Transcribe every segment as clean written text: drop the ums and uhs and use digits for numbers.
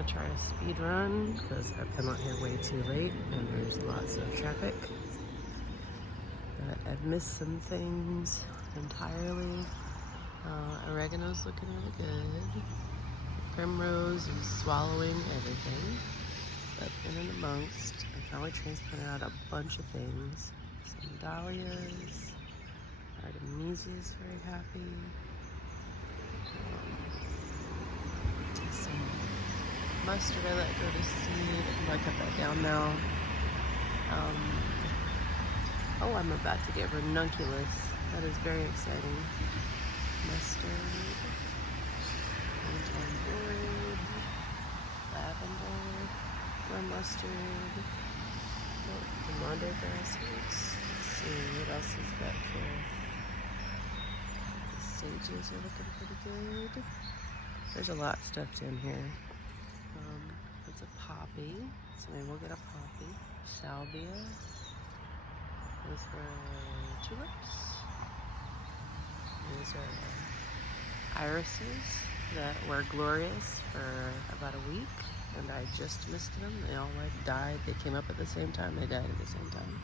gonna try a speed run because I've come out here way too late and there's lots of traffic. But I've missed some things entirely. Oregano's looking really good. Primrose is swallowing everything. But in and amongst, I finally transplanted out a bunch of things. Some dahlias. Artemisia's very happy. Some mustard I let go to seed. I cut that down now. Oh, I'm about to get ranunculus. That is very exciting. Mustard. Board. Lavender. More mustard. Commando grasses. Let's see what else is back here. The sages are looking pretty good. There's a lot stuffed in here. It's a poppy, so maybe we'll get a poppy. Salvia. Those are tulips. These are irises that were glorious for about a week, and I just missed them. They all died. They came up at the same time. They died at the same time.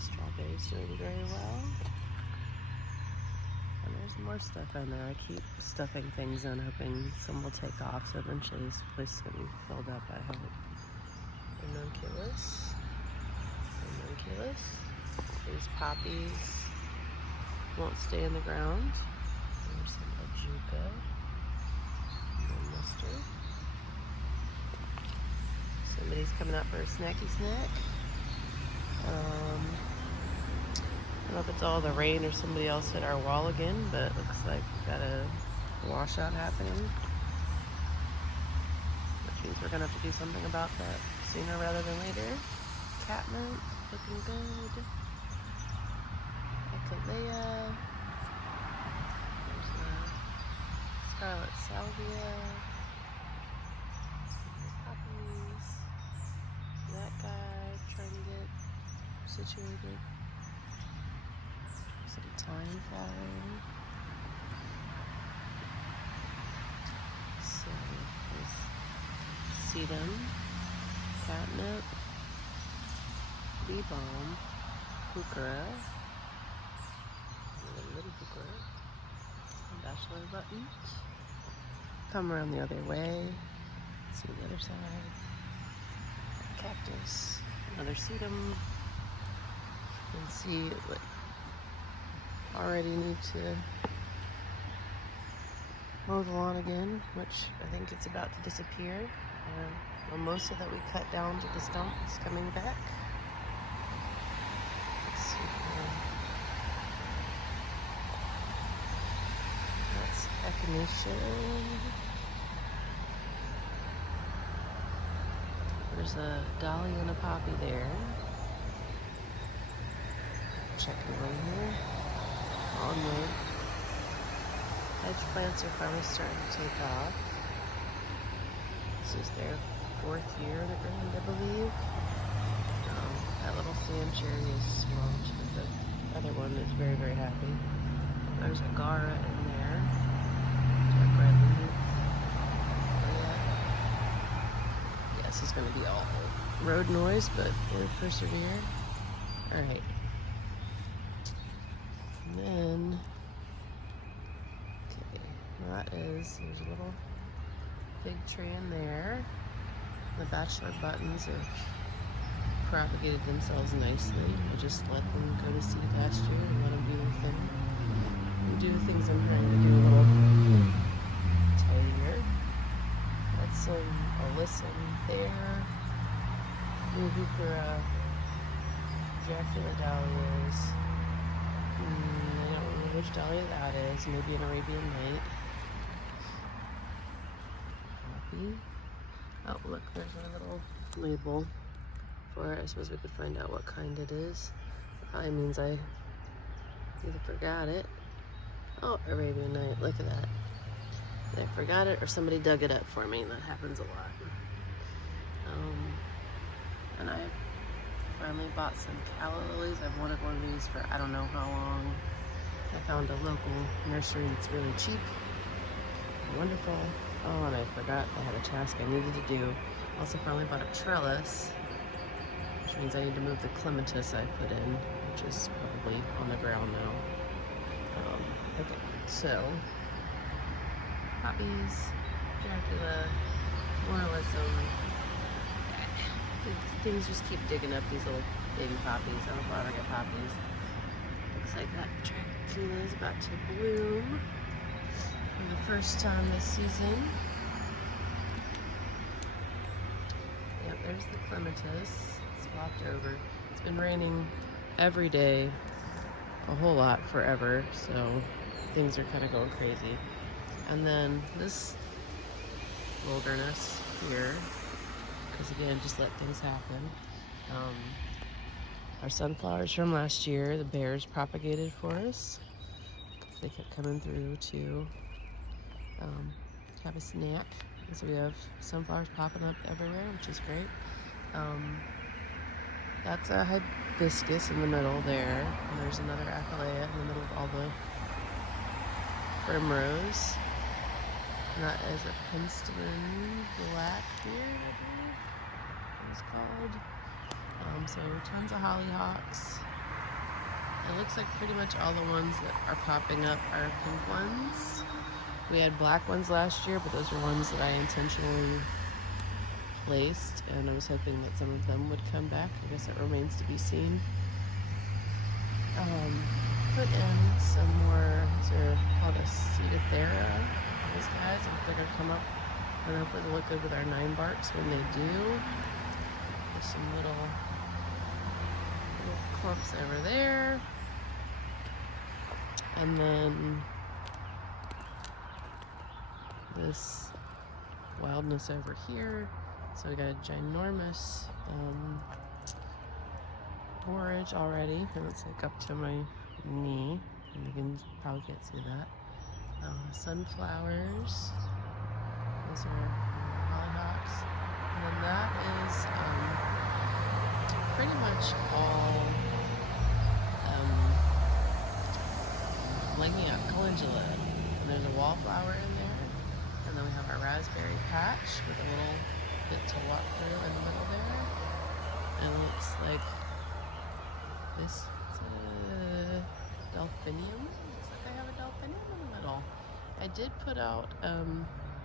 Strawberries doing very well. And there's more stuff in there. I keep stuffing things in, hoping some will take off. So eventually this place is going to be filled up, I hope. Ranunculus. Ranunculus. These poppies won't stay in the ground. There's some ajuca. More mustard. Somebody's coming out for a snacky snack. I don't know if it's all the rain or somebody else hit our wall again, but it looks like we've got a washout happening. Which means we're gonna have to do something about that sooner rather than later. Catnip, looking good. Echolea. There's a scarlet salvia. Poppies. That guy trying to get situated. Some thyme flowering. So there's sedum, catnip, bee balm, heuchera, little heuchera, and bachelor buttons. Come around the other way. See the other side. Cactus, another sedum. You can see what already need to mow the lawn again, which I think it's about to disappear. Mimosa that we cut down to the stump is coming back. Let's see here. That's echinacea. There's a dahlia and a poppy there. Checking away here. Onward. Hedge plants are finally starting to take off. This is their 4th year that ground, I believe. That little sand cherry is swamped, but the other one is very, very happy. There's a Grrl in there. Dark red leaf. Yeah, this is going to be all road noise, but we'll persevere. Alright. And then, okay, there's a little fig tree in there. The bachelor buttons have propagated themselves nicely. I just let them go to seed last year and let them do their thing. And do the things I'm trying to do a little tidier. That's some alyssum there. New heuchera, jacular dahlias. I don't remember which dahlia that is. Maybe an Arabian Night. Poppy. Oh, look, there's a little label for it. I suppose we could find out what kind it is. It probably means I either forgot it. Oh, Arabian Night. Look at that. Either I forgot it or somebody dug it up for me. That happens a lot. And I finally bought some calla lilies. I've wanted one of these for I don't know how long. I found a local nursery that's really cheap, wonderful. Oh, and I forgot I had a task I needed to do. Also finally bought a trellis, which means I need to move the clematis I put in, which is probably on the ground now. Okay, so poppies, Dracula, moralism. Things just keep digging up these little baby poppies. I don't know if I ever get poppies. Looks like that Dracula is about to bloom for the first time this season. Yep, there's the clematis. It's flopped over. It's been raining every day, a whole lot forever, so things are kind of going crazy. And then this wilderness here, because again, just let things happen. Our sunflowers from last year, the bears propagated for us. They kept coming through to have a snack. And so we have sunflowers popping up everywhere, which is great. That's a hibiscus in the middle there. And there's another achillea in the middle of all the primrose. And that is a penstemon blackbeard, I believe it's called. So tons of hollyhocks. It looks like pretty much all the ones that are popping up are pink ones. We had black ones last year, but those are ones that I intentionally placed, and I was hoping that some of them would come back. I guess it remains to be seen. Put in some more, these are called a Cedothera. These guys, I hope they're going to come up, and hopefully they'll look good with our 9 barks when they do. There's some little clumps over there. And then this wildness over here. So we got a ginormous borage already, and it's like up to my knee, and you can probably can't see that. Sunflowers, those are hollyhocks, and then that is pretty much all Legnia calendula, and there's a wallflower in there, and then we have our raspberry patch with a little bit to walk through in the middle there, and it looks like this is a delphinium. Looks like I have a delphinium in the middle. I did put out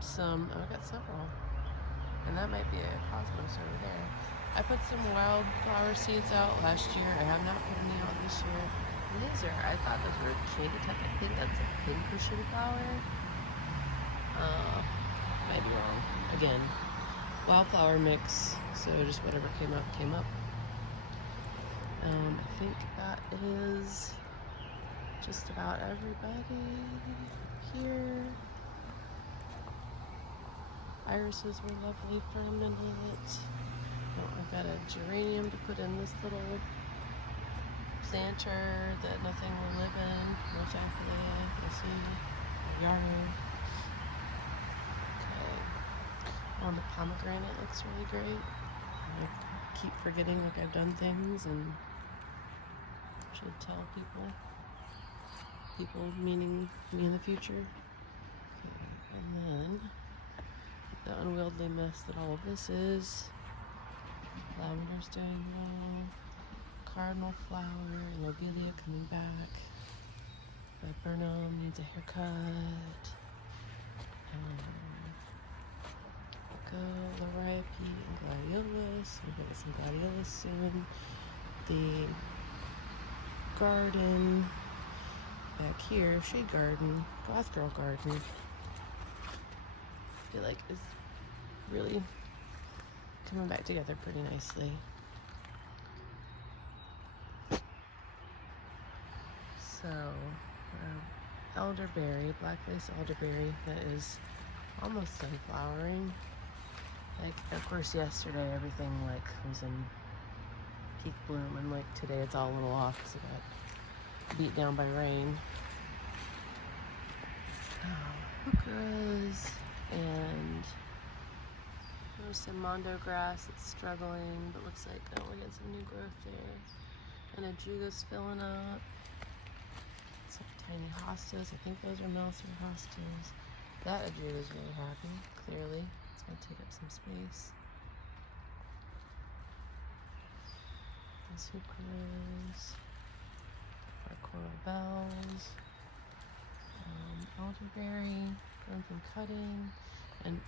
some, oh, I got several, and that might be a cosmos over there. I put some wildflower seeds out last year. I have not put any out this year. These are, I thought those were Katytuck. I think that's a pincushion flower. Might be wrong. Again, wildflower mix, so just whatever came up, came up. I think that is just about everybody here. Irises were lovely for a minute. Oh, I've got a geranium to put in this little planter that nothing will live in. No achillea, you'll see. Yarrow. Okay. Oh, the pomegranate looks really great. I keep forgetting like I've done things and should tell people. People meaning me in the future. Okay. And then the unwieldy mess that all of this is. Lavender's doing well. Cardinal flower, lobelia coming back. Viburnum needs a haircut. Liriope and gladiolus. We'll get some gladiolus soon. The garden back here, shade garden, Goth Grrl garden. I feel like is really coming back together pretty nicely. So, elderberry, black lace elderberry that is almost sunflowering. Like, of course, yesterday everything like was in peak bloom, and like today it's all a little off because it got beat down by rain. Heucheras, and there's some mondo grass that's struggling, but looks like we got some new growth there. And ajuga's filling up. Some tiny hostas. I think those are Melser hostas. That ajuga is really happy, clearly. It's going to take up some space. These heucheras, our coral bells, elderberry, grown from cutting, and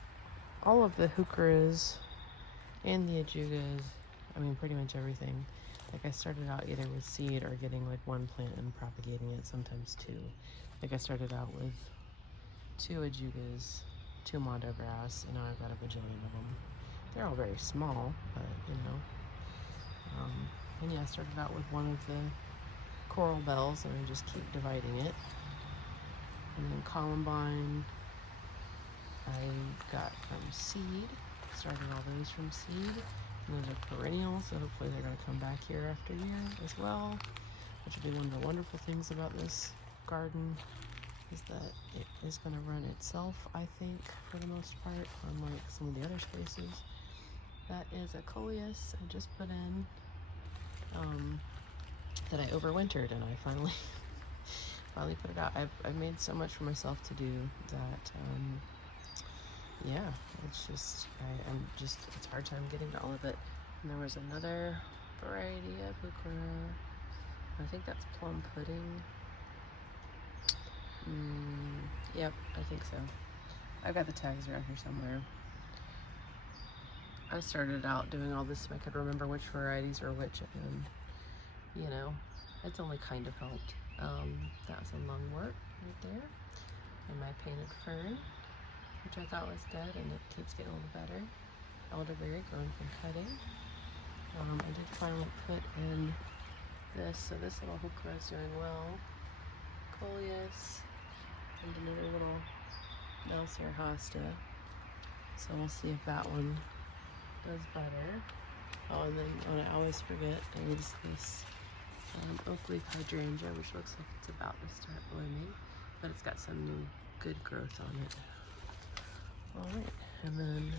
all of the heucheras and the ajugas, I mean pretty much everything. Like I started out either with seed or getting like one plant and propagating it, sometimes two. Like I started out with 2 ajugas, 2 mondo grass, and now I've got a bajillion of them. They're all very small, but you know. And yeah, I started out with one of the coral bells and I just keep dividing it. And then columbine, I got from seed. Started all those from seed. And those are perennials, so hopefully they're going to come back year after year as well, which will be one of the wonderful things about this garden, is that it is going to run itself, I think, for the most part, unlike some of the other spaces. That is a coleus I just put in, that I overwintered, and I finally put it out. I've made so much for myself to do that, yeah, it's just, it's a hard time getting to all of it. And there was another variety of heuchera. I think that's plum pudding. Yep, I think so. I've got the tags around here somewhere. I started out doing all this so I could remember which varieties are which, and you know, it's only kind of helped. That was a lungwort right there, and my painted fern, which I thought was dead, and it keeps getting a little better. Elderberry growing from cutting. I did finally put in this, so this little heuchera is doing well. Coleus, and another little Nelser hosta. So we'll see if that one does better. Oh, and then what I always forget is this oak leaf hydrangea, which looks like it's about to start blooming, but it's got some new good growth on it. All right, and then